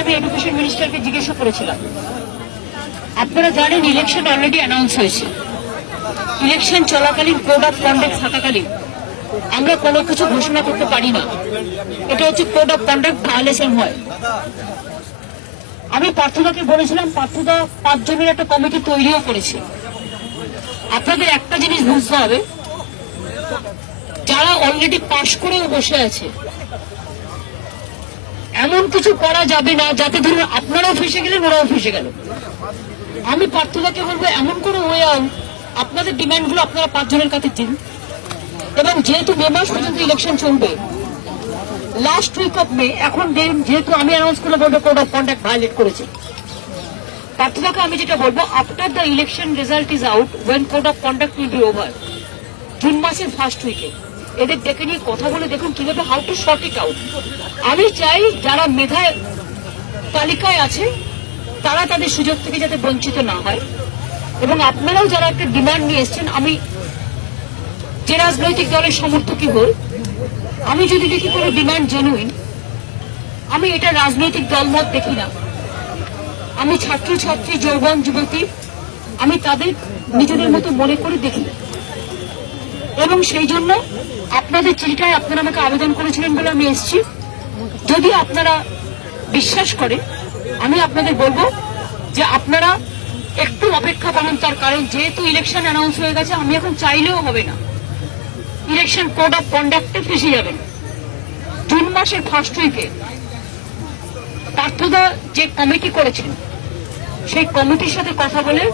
আমি এডুকেশন মিনিস্টারকে জিজ্ঞাসা করেছিলাম। আপনারা জানেন ইলেকশন অলরেডি অ্যানাউন্স হয়েছে। ইলেকশন চলাকালীন কোড অফ কন্ডাক্ট থাকাকালীন আমরা কোনো কিছু ঘোষণা করতে পারি না। এটা হচ্ছে কোড অফ কন্ডাক্ট ভায়োলেশন হয়। আমি পার্থদাকে বলেছিলাম, পার্থদা পাঁচজনের একটা কমিটি তৈরিও করেছে। আপনাদের একটা জিনিস বুঝতে হবে, যারা অলরেডি পাশ করেও বসে আছে এমন কিছু করা যাবে না, যাতে ধরুন আপনারাও ফেসে গেলেন, ওরাও ফেসে গেল। আমি পার্থদাকে বলব, এমন কোনো ওয়ে আউট আপনাদের ডিমান্ডগুলো আপনারা পাঁচজনের কাছে দিন। এবং যেহেতু মে মাস পর্যন্ত ইলেকশন চলবে লাস্ট উইক অফ মে এখন যেহেতু আমি অ্যানাউন্স করলে বলব কোড অফ কন্ডাক্ট ভায়োলেট করেছে পার্থদাকে আমি যেটা বলব after the election result is out when code of conduct will be over June মাসের ফার্স্ট উইকে এদের ডেকে নিয়ে কথা বলে দেখুন কীভাবে how to sort it out আমি চাই যারা মেধায় তালিকায় আছে, তারা তাদের সুযোগ থেকে যাতে বঞ্চিত না হয়। এবং আপনারাও যারা একটা ডিমান্ড নিয়ে এসছেন, আমি যে রাজনৈতিক দলের সমর্থকই হই, আমি যদি দেখি কোনো ডিমান্ড জেনুইন আমি এটা রাজনৈতিক দলমত দেখি না। আমি ছাত্র, ছাত্রী, যৌবন, যুবতী, আমি তাদের নিজেদের মতো মনে করে দেখি। এবং সেই জন্য আপনাদের চিঠিটায় আপনারা আমাকে আবেদন করেছিলেন বলে আমি এসেছি। যদি আপনারা বিশ্বাস করেন, আমি আপনাদের বলব যে আপনারা একটু অপেক্ষা করুন তার কারণ যেহেতু ইলেকশন অ্যানাউন্স হয়ে গেছে, আমি এখন চাইলেও হবে না। ইলেকশন কোড অফ কন্ডাক্টে ফেসে যাবেন। জুন মাসের ফার্স্ট উইকে পার্থদা যে কমিটি করেছেন, সেই কমিটির সাথে কথা বলে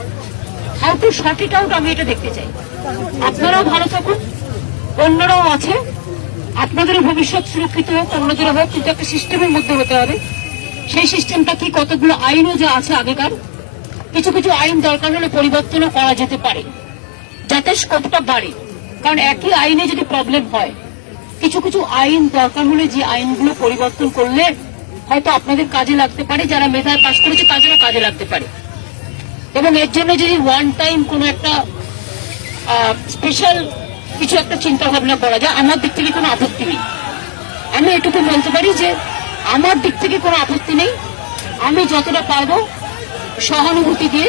how to sort it out আমি এটা দেখতে চাই। আপনারাও ভালো থাকুন, অন্যরাও আছে। আপনাদেরও ভবিষ্যৎ সুরক্ষিত হোক, অন্যদেরও হোক, কিন্তু একটা সিস্টেমের মধ্যে হতে হবে। সেই সিস্টেমটা কি কতগুলো আইনও যে আছে আগেকার? কিছু কিছু আইন দরকার হলে পরিবর্তনও করা যেতে পারে, যাতে স্কোপটা বাড়ে। কারণ একই আইনে যদি প্রবলেম হয়, কিছু কিছু আইন দরকার হলে যে আইনগুলো পরিবর্তন করলে হয়তো আপনাদের কাজে লাগতে পারে, যারা মেধায় পাশ করেছে তাদেরও কাজে লাগতে পারে। এবং এর জন্য যদি ওয়ান টাইম কোনো একটা স্পেশাল কিছু একটা চিন্তা ভাবনা করা যায়, আমার দিক থেকে কোনো আপত্তি নেই। আমি এটুকু বলতে পারি যে, আমার দিক থেকে কোনো আপত্তি নেই। আমি যতটা পারব সহানুভূতি দিয়ে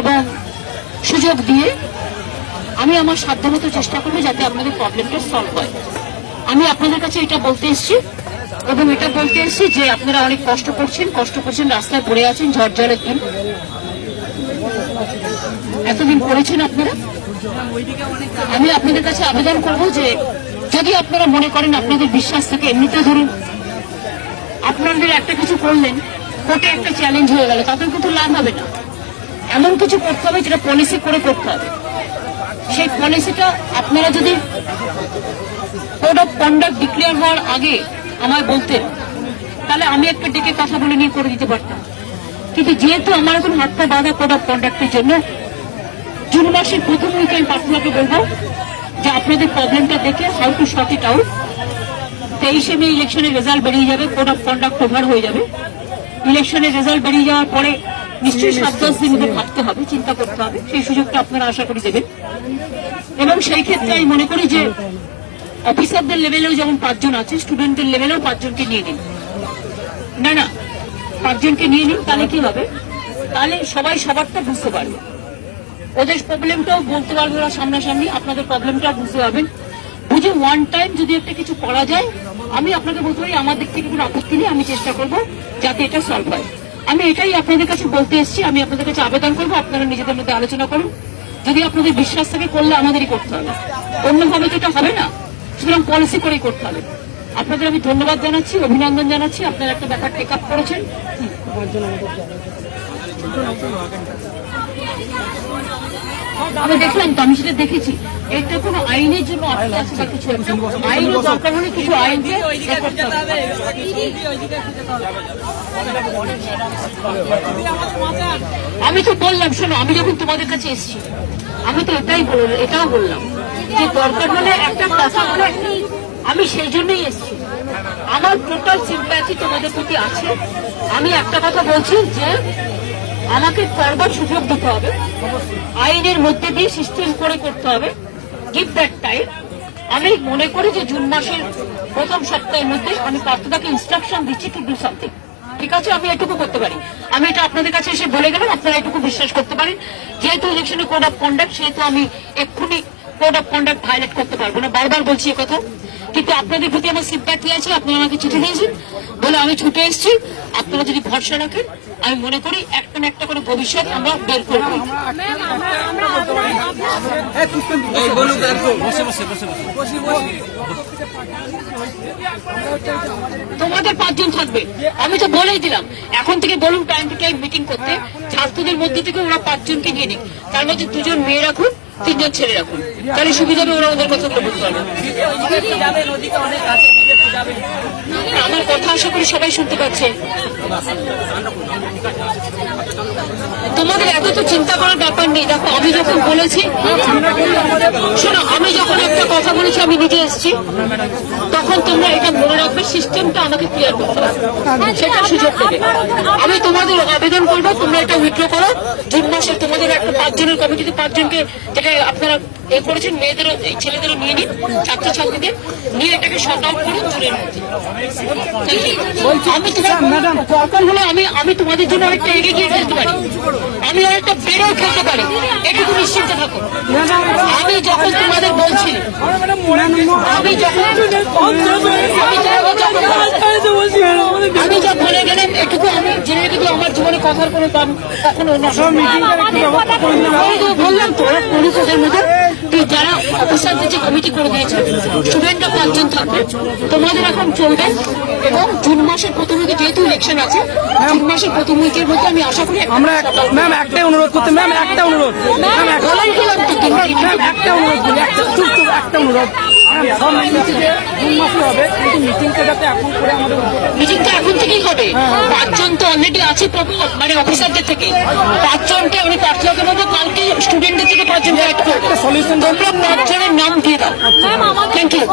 এবং সুযোগ দিয়ে আমি আমার সাধ্যমতো চেষ্টা করব যাতে আপনাদের প্রবলেমটা সলভ হয়। আমি আপনাদের কাছে এটা বলতে এসেছি এবং এটা বলতে এসেছি যে, আপনারা অনেক কষ্ট করছেন কষ্ট করছেন, রাস্তায় পড়ে আছেন ঝড় দিন। এতদিন পড়েছেন আপনারা? আমি আপনাদের কাছে আবেদন করব যে যদি আপনারা মনে করেন আপনাদের বিশ্বাস থাকে এমনিতে ধরুন আপনাদের একটা কিছু করলেন, কোর্টে একটা চ্যালেঞ্জ হয়ে গেল তাদের কিন্তু লাভ হবে না। এমন কিছু করতে হবে যেটা পলিসি করে করতে হবে। সেই পলিসিটা আপনারা যদি কোড অফ কন্ডাক্ট ডিক্লেয়ার হওয়ার আগে আমায় বলতেন, তাহলে আমি একটা ডেকে কথা বলে নিয়ে করে দিতে পারতাম। কিন্তু যেহেতু আমার এখন হাত পা বাঁধা কোড অফ কন্ডাক্টের জন্য জুন মাসের প্রথম উইকে আমি পার্টনারকে বলব যে আপনাদের প্রবলেমটা দেখে how to sort it out তেইশে মে ইলেকশনের রেজাল্ট বেরিয়ে যাবে কোড অফ কন্ডাক্ট ওভার হয়ে যাবে। ইলেকশনের রেজাল্ট বেরিয়ে যাওয়ার পরে নিশ্চয়ই সাত দশ দিন ভাবতে হবে চিন্তা করতে হবে সেই সুযোগটা আপনারা আশা করি দেবেন। এবং সেই ক্ষেত্রে আমি মনে করি যে অফিসারদের লেভেলেও যেমন পাঁচজন আছে স্টুডেন্টদের লেভেলেও পাঁচজনকে নিয়ে নিন। না না পাঁচজনকে নিয়ে নিন তাহলে কি হবে? তাহলে সবাই সবারটা বুঝতে পারবে। ওদের প্রবলেমটাও বলতে পারবে ওরা সামনাসামনি, আপনাদের প্রবলেমটাও বুঝতে পারবেন। বুঝে ওয়ান টাইম যদি একটা কিছু করা যায়, আমি আপনাকে বলতে পারি, আমার দিক থেকে কোনো আপত্তি নেই, আমি চেষ্টা করব যাতে এটা সলভ হয়। আমি এটাই আপনাদের কাছে বলতে এসেছি, আমি আপনাদের কাছে আবেদন করব, আপনারা নিজেদের মধ্যে আলোচনা করুন। যদি আপনাদের বিশ্বাস থাকে, করলে আমাদেরই করতে হবে। অন্যভাবে তো এটা হবে না, সুতরাং পলিসি করেই করতে হবে। আপনাদের আমি ধন্যবাদ জানাচ্ছি, অভিনন্দন জানাচ্ছি, আপনারা একটা ব্যাপার টেক আপ করেছেন। আমি দেখলাম তো, আমি সেটা দেখেছি এটা কোনো আইনের জন্য কিছু। আইনের দরকার হলে কিছু আইন। আমি তো বললাম, শোনো, আমি যখন তোমাদের কাছে এসেছি, আমি তো এটাই বললাম এটাও বললাম যে দরকার হলে একটা কথা বলে আমি সেই জন্যই এসেছি আমার টোটাল সিম্প্যাথি তোমাদের প্রতি আছে আমি একটা কথা বলছি যে আমাকে করবার সুযোগ দিতে হবে। আইনের মধ্যে দিয়ে সিস্টেম করে করতে হবে। গিভ দ্যাট টাইম আমি মনে করি যে জুন মাসের প্রথম সপ্তাহের মধ্যে আমি পার্থদাকে ইনস্ট্রাকশন দিচ্ছি টু ডু সামথিং ঠিক আছে? আমি এটুকু করতে পারি। আমি এটা আপনাদের কাছে এসে বলে গেলাম, আপনারা এটুকু বিশ্বাস করতে পারেন। যেহেতু ইলেকশনে কোড অফ কন্ডাক্ট সেহেতু আমি এক্ষুনি কোড অফ কন্ডাক্ট ভায়োলেট করতে পারব না। বারবার বলছি কথা। কিন্তু আপনাদের প্রতি আমার সিম্প্যাথি আছে আপনারা আমাকে চিঠি দিয়েছেন। বলে আমি ছুটে এসেছি আপনারা যদি ভরসা রাখেন আমি মনে করি একটা না একটা করে ভবিষ্যৎ আমরা বের করব তোমাদের পাঁচজন থাকবে। আমি তো বলেই দিলাম এখন থেকে বলুন টাইম টু টাইম মিটিং করতে। ছাত্রদের মধ্যে থেকে ওরা পাঁচজনকে নিয়ে নিক। তার মধ্যে দুজন মেয়ে রাখুন তিনজন ছেলে রাখুন তাহলে সুবিধা হবে ওরা ওদের কথাগুলো বলতে পারবে আমার কথা আশা করি সবাই শুনতে পাচ্ছে। তোমাদের এত তো চিন্তা করার ব্যাপার নেই। দেখো, আমি যখন বলেছি, শোনো, আমি যখন একটা কথা বলেছি, আমি নিজে এসেছি। তখন তোমরা এটা মনে সিস্টেমটা আমাকে ক্লিয়ার করতে হবে। সেটা সুযোগ দেবে। আমি তোমাদের আবেদন করব তোমরা এটা উইথড্র করো। জুন মাসে তোমাদের একটা পাঁচজনের কমিটিতে পাঁচজনকে যেটা আপনারা এ করেছেন মেয়েদেরও এই ছেলেদেরও নিয়ে নিন ছাত্রছাত্রীদের। নিয়ে এটাকে শর্ট আউট করুন জুনের মধ্যে। আমি তোমার দরকার হলে আমি আমি তোমাদের জন্য একটা এগিয়ে গিয়ে খেলতে পারি। আমি একটা বেড়েও খেলতে পারি। এটুকু নিশ্চিন্ত থাকো। আমি যখন তোমাদের বলছি আমি যখন আমি আমি যা বলে গেলাম এটুকু আমি জেনে কিন্তু আমার জীবনে কথার কোনো দাম কখনো নষ্ট হয়নি। আমি তো বললাম তো পুলিশ ওদের মধ্যে যারা অফিসারদের যে কমিটি করে দিয়েছে স্টুডেন্টরা পাঁচজন থাকবে। তোমাদের এখন চলবে এবং জুন মাসের প্রথম উইকে যেহেতু ইলেকশন আছে জুন মাসের প্রথম উইকের মধ্যে আমি আশা করি আমরা ম্যাম একটাই অনুরোধ করতে ম্যাম একটা অনুরোধ। ম্যাম একটা অনুরোধ একটা একটা অনুরোধ এখন থেকেই হবে? পাঁচজন তো অলরেডি আছে মানে অফিসারদের থেকে। পাঁচজনকে আমি পাঁচজন বলব কালকে স্টুডেন্টদের থেকে পাঁচজন অ্যাড করব। সলিউশন তোমরা নাম দিয়ে দাও। Thank you